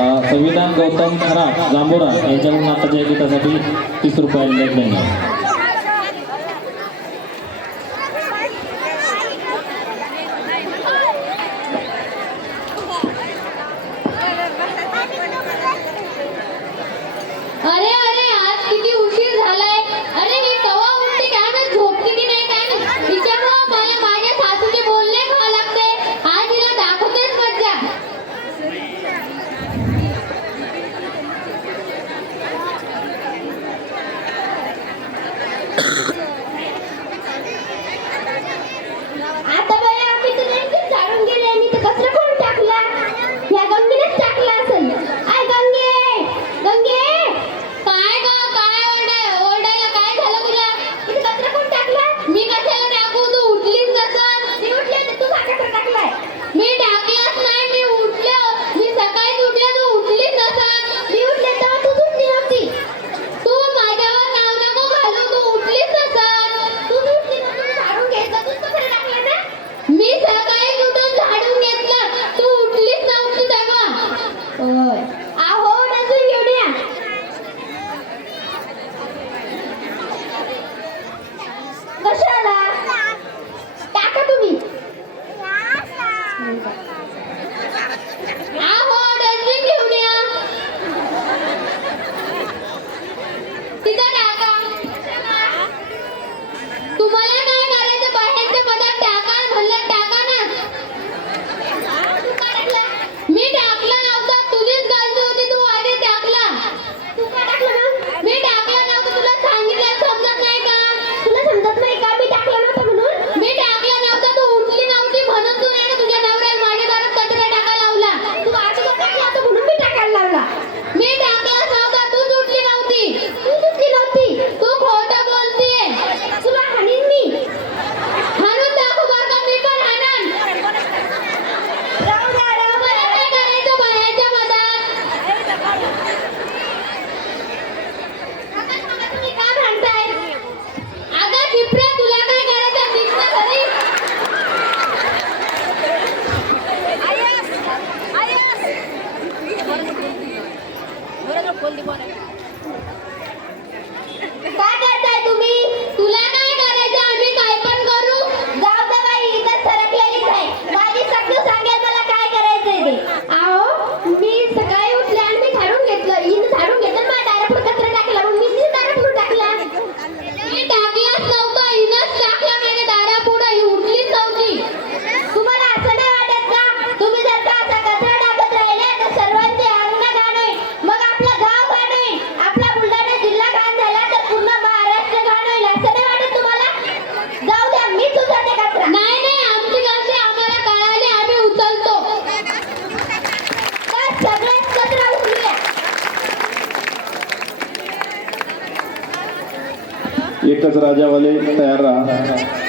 संविधान गौतम खराब जांभोरा यांच्याकडून आताच्या गीतासाठी तीस रुपयाला देणार अरे বললি বলে एक राजा वाले तैयार रहा।